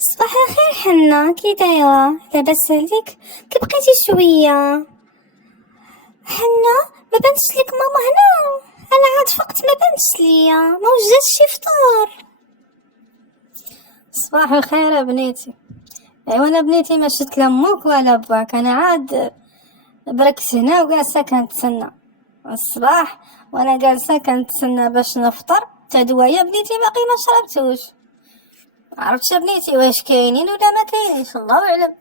صباح الخير حنا، كي دايرة؟ لاباس عليك؟ كي بقيتي شوية حنا؟ ما بانش ليك ماما هنا؟ انا عاد فقت ما بانش ليا، ما وجدتش شي فطور. صباح الخير يا بنيتي. ايوا انا بنيتي ما شفت لا ماك ولا باك، انا عاد بركت هنا وجالسه كنتسنى الصباح، وانا جالسه كنتسنى باش نفطر. تا دوايا بنيتي باقي ما شربتوش. عرفتش بنيتي واش كاينين ولا ما كاينينش، الله اعلم.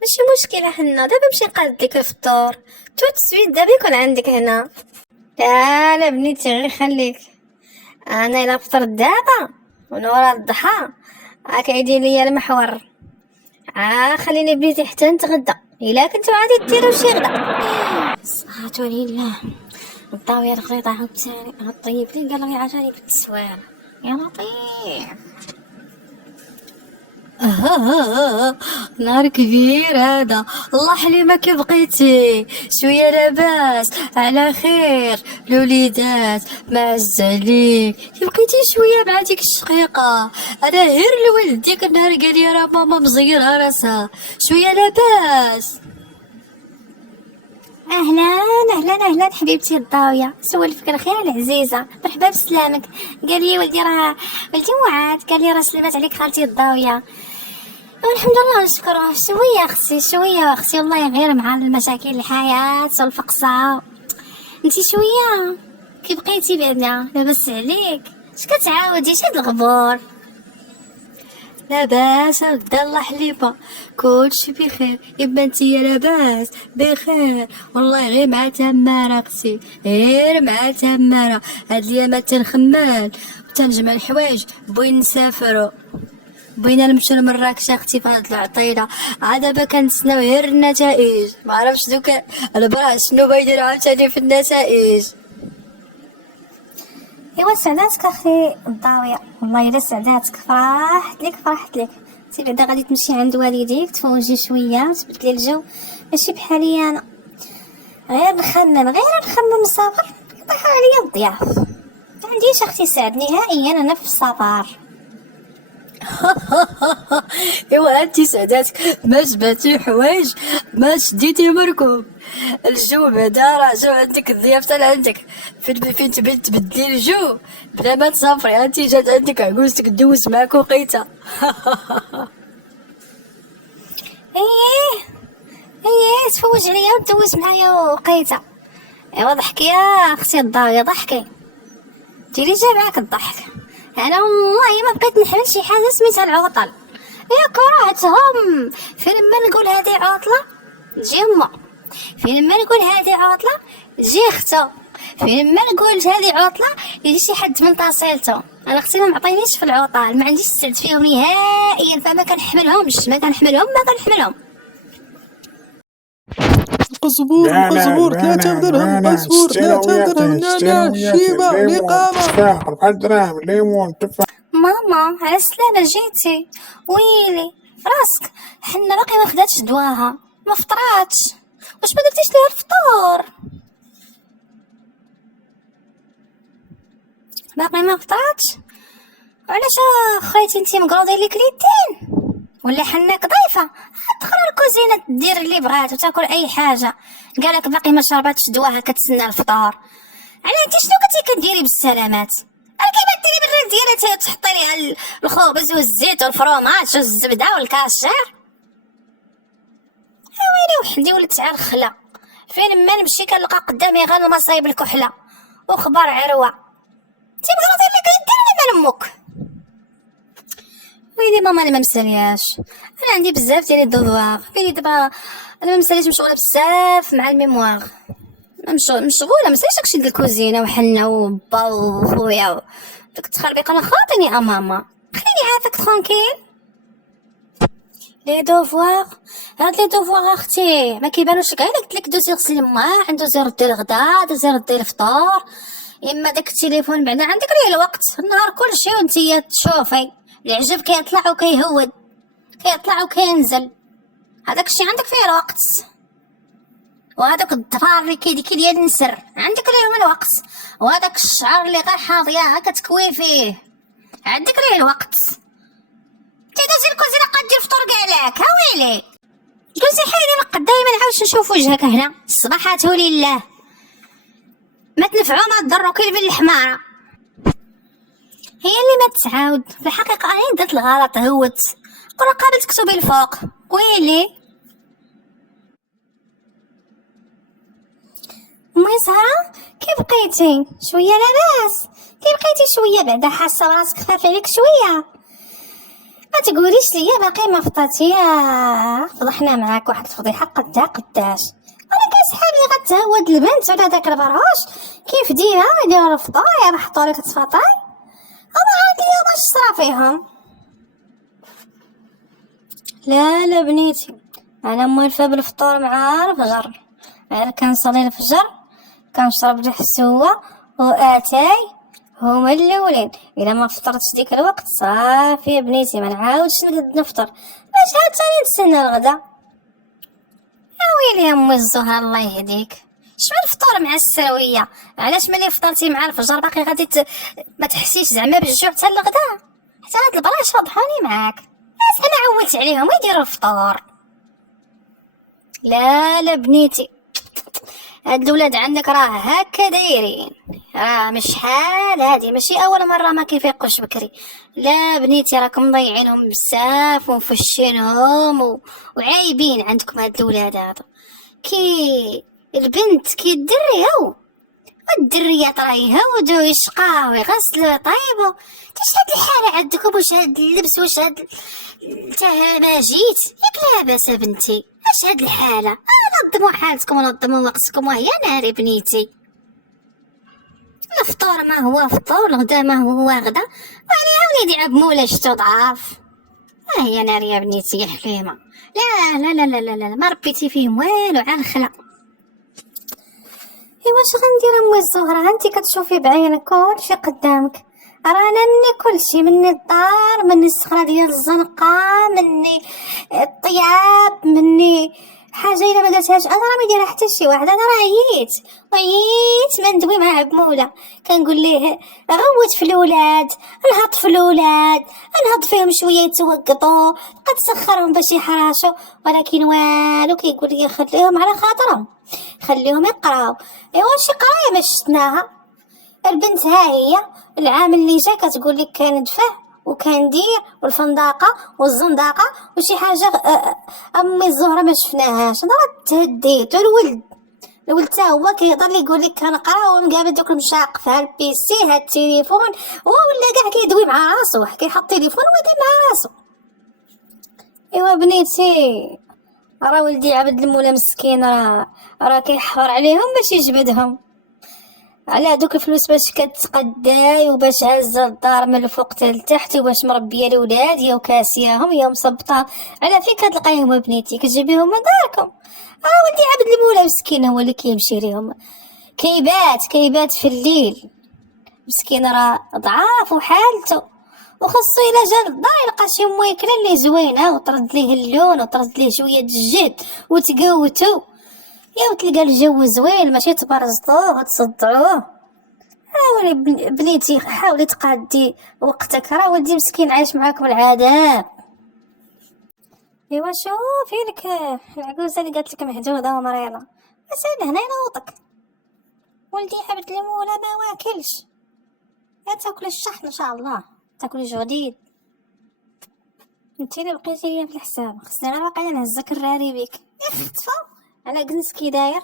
ماشي مشكله حنا، دابا نمشي نقاد لك الفطور. تو تسويت دابا يكون عندك هنا. لا لا بنيتي غير خليك، انا الا فطرت دابا ونورا الضحى كيدير ليا المحور. خليني بنيتي حتى نتغدى الا كنتو غادي ديروا شي غدا. صلاه لله. الضاويه الخليطه عاوتاني غطيب لي، قال لي عجاني بالتسوير يا لطيف. نهار كبير هذا، الله حليمة كي بقيتي شوية لاباس على خير الوليدات ما عز عليك كي بقيتي شوية مع ديك الشقيقة. انا هير الولد ديك النهار قال لي راه ماما مزيرة راسها شوية لاباس. اهلا اهلا اهلا حبيبتي الضاويه، سولفك الخير العزيزه، مرحبا بسلامك. قال لي ولدي راه ولدي وعاد، قال لي راه سلمات عليك خالتي الضاويه. والحمد لله نشكره. شويه اختي شويه اختي، والله غير مع المشاكل الحياه والفقصه. انتي شويه كي بقيتي بعدا لاباس عليك؟ اش كتعاودي شاد الغبور؟ لاباس ودي الله حليفة، كلشي بخير. يما نتيا لاباس بخير؟ والله غير مع تمارة اختي، غير مع تمارة. هاد اليامات تنخمال وتنجمع الحوايج، بغينا نسافرو، بغينا نمشيو لمراكش اختي في هاد العطيله. عاد دابا كنتسناو غير النتائج، ما عرفتش دوكا البرا شنو بايدير عاوتاني في النتائج. ايوا سعداتك اختي الضاويه، والله الا سعداتك، فرحت لك فرحت لك. انتي بعدا غادي تمشي عند والديك تفوجي شويه وتبدلي الجو، ماشي بحالي انا غير نخمم نسافر يطيحوا عليا الضياف. ما عنديش اختي سعد نهائيا انا في السفر. ايوا انتي سعداتك ما جبتي حوايج ما شديتي مركوب. الجو بعدا راه جاو عندك الضياف حتى لعندك، فين تبي تبدلي الجو بلا ما تسافري. انتي جات عندك عكوزتك دوز معاك وقيته. ايه ايه تفوج عليا ودوز معايا وقيته. ايوا ضحكي يا اختي الضاويه ضحكي، ديري جا معاك الضحك. انا والله ما بقيت نحمل شي حاجه سميتها العطل. يا كرهتهم، فين ما نقول هذه عطله تجي امه، فين ما نقول هذه عطله تجي اختو، فين ما نقول هذه عطله يجي شي حد من طاسيلته. انا اختي ما معطينيش في العطل، ما عنديش السعد فيهم نهائيا، فما كنحملهمش ما كنحملهم. قزبور القزبور 3 درهم، قزبور 3 درهم، نعناع شيبة الإقامة. تفاح 4 دراهم، ليمون تفاح. ماما على السلامة جيتي؟ ويلي راسك، حنا باقي ما خداتش دواها، ما فطراتش، واش ما درتيش ليها الفطور؟ باقي ما فطراتش؟ وعلاش خريتي انتي مقروضين ليك اليدين؟ ولا حناك ضيفه تدخل الكوزينه دير اللي بغات وتاكل اي حاجه، قالك باقي ما شرباتش دواها كتسنى الفطور. على انت شنو كنتي كديري بالسلامات؟ كيما ديري بالريق ديالها تحطي ليها الخبز والزيت والفرomاج والزبده والكاشير. ويلي وحدي ولات على الخلا، فين ما نمشي كنلقى قدامي غير المصايب الكحله وخبر عروه. انتي مغلطين لك الدين ولا امك؟ ويلي ماما انا ما مسالياش، انا عندي بزاف ديال الدوفوار. ويلي دابا انا ما مساليش، مشغوله بزاف مع الميموار، مشغوله مساليش داكشي ديال الكوزينه وحنا وبا وخويا داك التخربيق. انا خاطيني ماما، خليني عافاك ترونكيل. لي دوفوار هاد لي دوفوار اختي ما كيبانوش لك، غير قلت لك دوزي غسلي الماء، دوزي ردي الغدا، دوزي ردي الفطور. اما داك التليفون بعدا عندك ليه الوقت النهار كلشي وانتي تشوفي العجب كيطلع وكيهود، كيطلع وكينزل، هذاك الشيء عندك فيه الوقت. وهذاك الضفار اللي كيديكي ديال النسر عندك ليهم الوقت، وهذاك الشعر اللي غير حاضيه كتكوي فيه عندك ليه الوقت. تدوزي الكوزينة قادي الفطور كاع ها ويلي جوزي حيدي نقد دايما نعاودش نشوف وجهك هنا صباحات لله ما تنفعو ما تضرو كيلبن الحمارة. هي اللي ما تتعاود في الحقيقة أنا درت الغلط هوت قابل تكتبي الفوق ويلي. أمي زهرة كيف بقيتي شوية لاباس كيف بقيتي شوية بعدا حاسة براسك خفاف عليك شوية ما تقوليش ليا باقي ما فطرتي فضحنا معاك واحد الفضيحة قداش انا كنسحابني غتهود البنت ولا داك البرهوش كيف ديما يديروا الفطور يرحطوا لك تفطري اما هاد اليوم اش صرا فيهم. لا بنيتي انا موالفه بالفطور مع الفجر انا كنصلي الفجر كنشرب الحسوه واتاي هما الاولين الا ما فطرتش ديك الوقت صافي يا بنيتي ما نعاودش نفطر باش عاد ثاني نتسنى الغدا. يا ويلي يا امي الزهر الله يهديك شمن الفطور مع السرويه علاش ملي فطرتي مع الفجر باقي غادي ما تحسيش زعما بالجوع حتى الغدا حتى هاد البراش فضحوني معاك انا عودت عليهم يديروا الفطور. لا بنيتي هاد الولاد عندك راه هكا دايرين راه مش حال هادي ماشي اول مره ما كيفيقوش بكري. لا بنيتي راكم مضيعينهم بزاف ومفشينهم وعايبين عندكم هاد الولاد هادو كي البنت كي الدري هو والدريات راه يهودو يشقاو ويغسلو يطيبو واش هاد الحاله عندكم واش هاد اللبس واش هاد تاه ما جيت ياك لاباس بنتي اش هاد الحاله نظموا حالتكم ونظموا وقتكم وهي ناري بنيتي. الفطور ما هو فطور الغدا ما هو غدا وعليها وليدي عب مولا شتو ضعاف هي ناري يا بنيتي يا حليمه. لا لا لا لا لا, لا. ما ربيتي فيهم والو على الخلا. واش غندير امي الزهره انتي كتشوفي بعينك كلشي قدامك رانا مني كلشي مني الدار مني الصخره ديال الزنقه مني الطياب مني حاجه الا ما درتهاش انا راه ما يديرها حتى شي واحد. انا راه عييت ما ندوي مع عب مولا كنقول ليه غوت في الاولاد نهض في الاولاد نهض فيهم شويه يتوقطوا بقى تسخرهم باش يحراشوا ولكن والو كيقول لي خليهم على خاطرهم خليهم يقراو. ايوا شي قرايه ما شفناها البنت ها هي العام اللي جا كتقول لك كندفع وكندير والفنداقه والزنداقه وشي حاجه امي الزهره ما شفناهاش. انا راه تهديت الولد تا هو كيهضر لي يقول لك كنقرا ومقابل دوك المشاق في البيسي ها التليفون ولا كاع كيدوي مع راسو كيحط التليفون ويدوي مع راسو. ايوا بنيتي راه ولدي عبد المولى مسكين راه كيحفر عليهم باش يجبدهم على دوك الفلوس باش كتقداي وباش هازه الدار من الفوق حتى لتحت وباش مربيه الاولاد يا وكاسياهم يا مصبطه على فين كتلقايهم بنيتي كتجيبيهم من داركم. ولدي عبد المولى مسكين هو اللي كيمشي ليهم كيبات في الليل مسكين راه ضعاف وحالته وخصو الا جا للدار يلقى شي مويكله اللي زوينه وطرد ليه اللون وطرد ليه شويه الجهد وتقوتو يا وتلقى الجو زوين ماشي تبرزطوه وتصدعوه. ولي بنيتي حاولي تقادي وقتك راه ولدي مسكين عايش معاكم العذاب. ايوا شوفي لك العجوزه اللي قالت لك محدوده ومريضه اسال هنا ينوضك ولدي عبد المولى ما واكلش لا تاكل الشحن ان شاء الله تاكل جديد انتي اللي بقيتي ليا في الحساب خصني غير واقيلا نهزك الراري بيك اختفى على جنس كي داير.